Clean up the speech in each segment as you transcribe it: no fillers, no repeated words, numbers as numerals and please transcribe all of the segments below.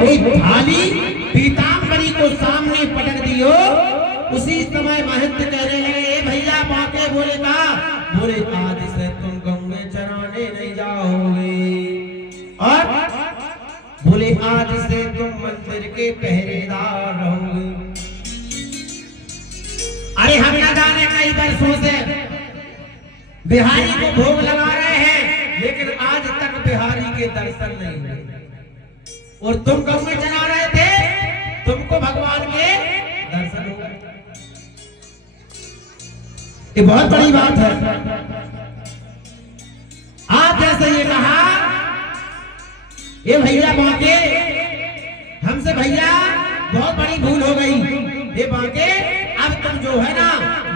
हुई थाली पीताम्बरी को सामने पटक दियो। उसी समय महंत कहने लगे, ए भैया बाके बोले का बोले आज से तुम गंगे चराने नहीं जाओगे और बोले आज से तुम मंदिर के पहरेदार रहोगे। अरे हम न जाने कई वर्षों से बिहारी को भोग लगा रहे हैं, लेकिन आज तक बिहारी के दर्शन नहीं हुए और तुम गंगे चला रहे थे, तुमको भगवान के दर्शन हो गए। ये बहुत बड़ी बात है। आप जैसे ये कहा, ये भैया बाके हमसे भैया बहुत बड़ी भूल हो गई, ये बाके अब तुम जो है ना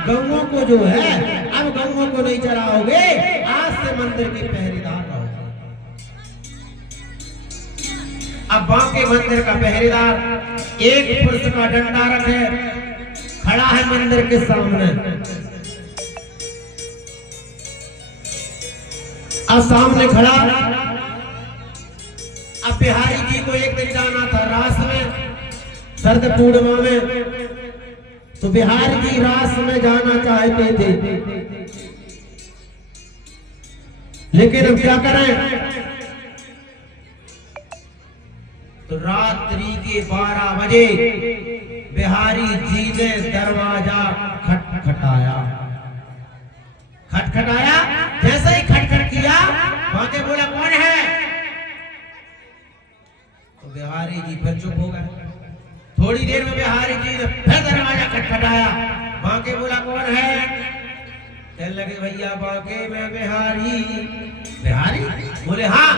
गौओं को जो है अब गौओं को नहीं चराओगे, आज से मंदिर के पहरेदार रहोगे। अब बाके मंदिर का पहरेदार एक पुरुष का डंडा रखे खड़ा है मंदिर के सामने। अब सामने खड़ा, अब बिहारी जी को एक दिन जाना था रास में, शरद पूर्णिमा में, तो बिहारी जी रास में जाना चाहते थे, लेकिन अब क्या करें, तो रात्रि के 12 बजे बिहारी जी ने दरवाजा खटखटाया। खटखटाया, जैसे ही खटखट किया वहां के बोला कौन है, तो बिहारी जी फिर चुप हो गए। थोड़ी देर में बिहारी जी ने फिर दरवाजा खटखटाया, वहां के बोला कौन है, कहने लगे भैया बाके में बिहारी। बिहारी बोले हाँ,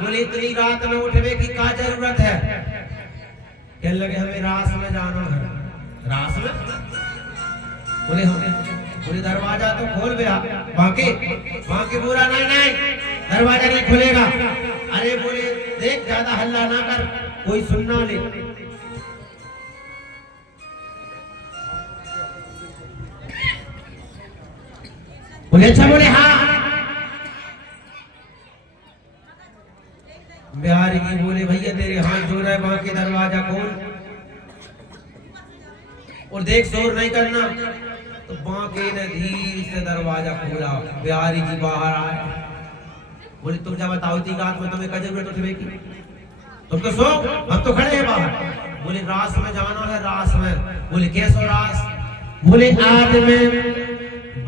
बोले इतनी रात में उठने की क्या जरूरत है, कहने लगे हमें रास में जाना है। रास में बोले हमें, बोले दरवाजा तो खोल बाके बोला नहीं नहीं दरवाजा नहीं खुलेगा। अरे बोले देख ज्यादा हल्ला ना कर, कोई सुनना नहीं। बोले अच्छा, बोले हाँ। बिहारी जी बोले भैया तेरे हाथ जोड़ रहे, बाके दरवाजा खोल और देख शोर नहीं करना। तो बाके ने धीरे से दरवाजा खोला, बिहारी जी बाहर आए। बोले तुम जब बताओ थी रात में तुम्हें कजर में उठने की, तुम तो सो, हम तो खड़े हैं बाहर। बोले रास में जाना है, रास में। बोले कैसो रास, बोले आज मैं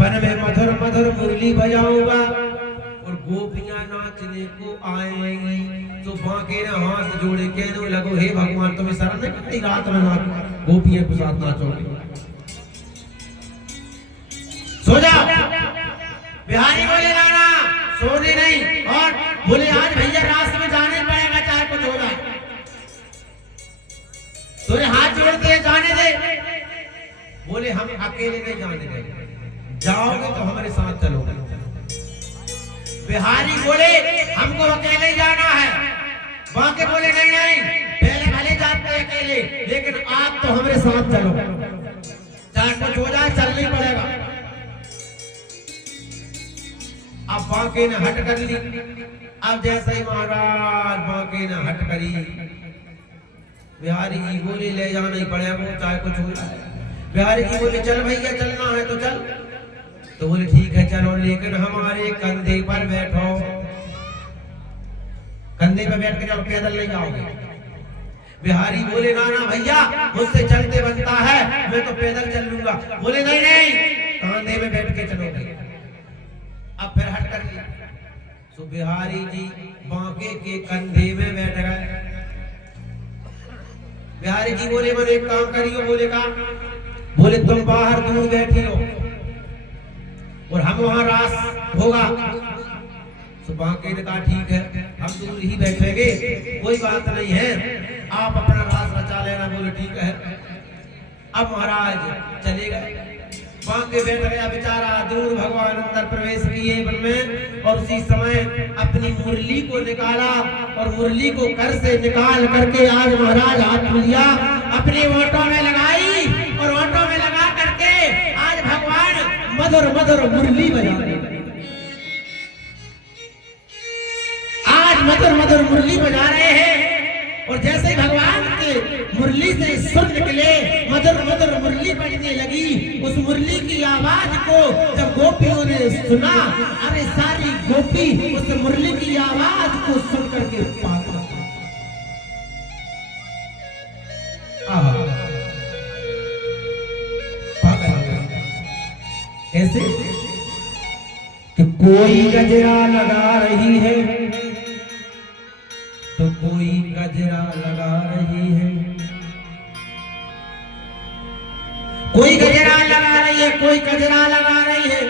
वन में मधुर मधुर मुरली बजाऊंगा और गोपियां नाचने को आएंगी। तो बाके ने हाथ जोड़े कहने लगो हे भगवान तुम्हें शर्म नहीं आती, रात में नाच गोपियों के साथ नाचोगे, सो जाओ। बिहारी बोले ना ना सोने नहीं, और बोले आज भैया रात में जाने पड़ेगा चाहे कुछ हो जाए। तो हाथ जोड़ते जाने दे, बोले हम अकेले नहीं जाने देंगे, जाओगे तो हमारे साथ चलोगे। बिहारी बोले हमको अकेले जाना है, बाके बोले नहीं नहीं पहले भले जाते अकेले, लेकिन आप तो हमारे साथ चलो, चाहे कुछ हो जाए चलना ही पड़ेगा। अब बाके ने हट कर ली। अब जैसे ही महाराज बाके ने हट करी, बिहारी जी बोले ले जाना ही पड़ेगा चाहे कुछ हो जाए। बिहारी जी बोले चल भैया चलना है तो चल। तो बोले ठीक है चलो, लेकिन हमारे कंधे पर बैठो। कंधे पर बैठ के जाओ, पैदल नहीं जाओगे। बिहारी बोले ना ना भैया मुझसे चलते बनता है, मैं तो पैदल चल लूंगा। बोले नहीं नहीं कंधे में बैठ के चलोगे। अब फिर हट कर लिया। तो बिहारी जी बाके के कंधे में बैठ गए। बिहारी जी बोले मैंने एक काम करियो। बोले का, बोले तुम बाहर दूर बैठी हो और हम वहां रास होगा। तो बाके ने कहा ठीक है हम दूर ही बैठेंगे, कोई बात नहीं है, आप अपना रास रचा लेना। बोले ठीक है। अब महाराज चले गए, बाके बैठ गया बेचारा। दूर भगवान अंदर प्रवेश किए वन में, और उसी समय अपनी मुरली को निकाला और मुरली को कर से निकाल करके आज महाराज हाथ लिया, अपने ओंठों में लगाई और ओंठों में लगा करके आज भगवान मधुर मधुर मुरली बजा रहे। आज मधुर मधुर मुरली बजा रहे हैं और जैसे ही भगवान मुरली से सुर निकले, मधुर मधुर मुरली बजने लगी। उस मुरली की आवाज को जब गोपियों ने सुना, अरे सारी गोपी उस मुरली की आवाज को सुन करके पागल हो गई। पागल हो गई। कैसे कि कोई गजरा लगा रही है तो कोई गजरा लगा रही है, कोई गजरा लगा रही है, कोई गजरा लगा रही है।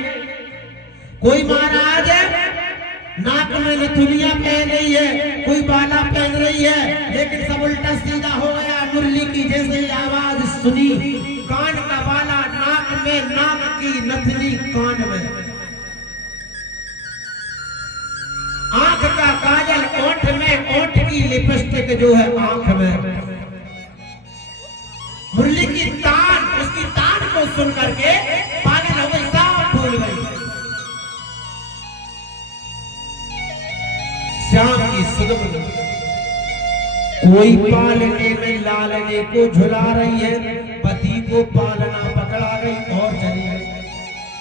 कोई महाराज नाक में नथुनिया पहन रही है, कोई बाला पहन रही है, लेकिन सब उल्टा सीधा हो गया। मुरली की जैसे आवाज सुनी, कान का बाला नाक में, नाक की नथनी कान में, आंख का काजल ओंठ में, ओंठ की लिपस्टिक जो है आंख में। मुरली की तान, उसकी तान को सुन करके पागल हो गई, सब भूल गई। श्याम की सुगंध कोई पालने में लालने को झुला रही है, पति को पालना पकड़ा गई और चली गई।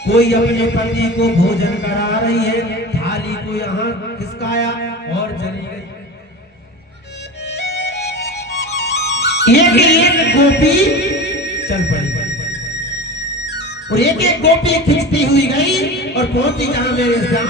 कोई अपने पति को भोजन करा रही है, थाली को यहाँ खिसकाया और चली गई। एक गोपी चल पड़ी और एक गोपी खिंचती हुई गई और पहुंची जहां मेरे श्याम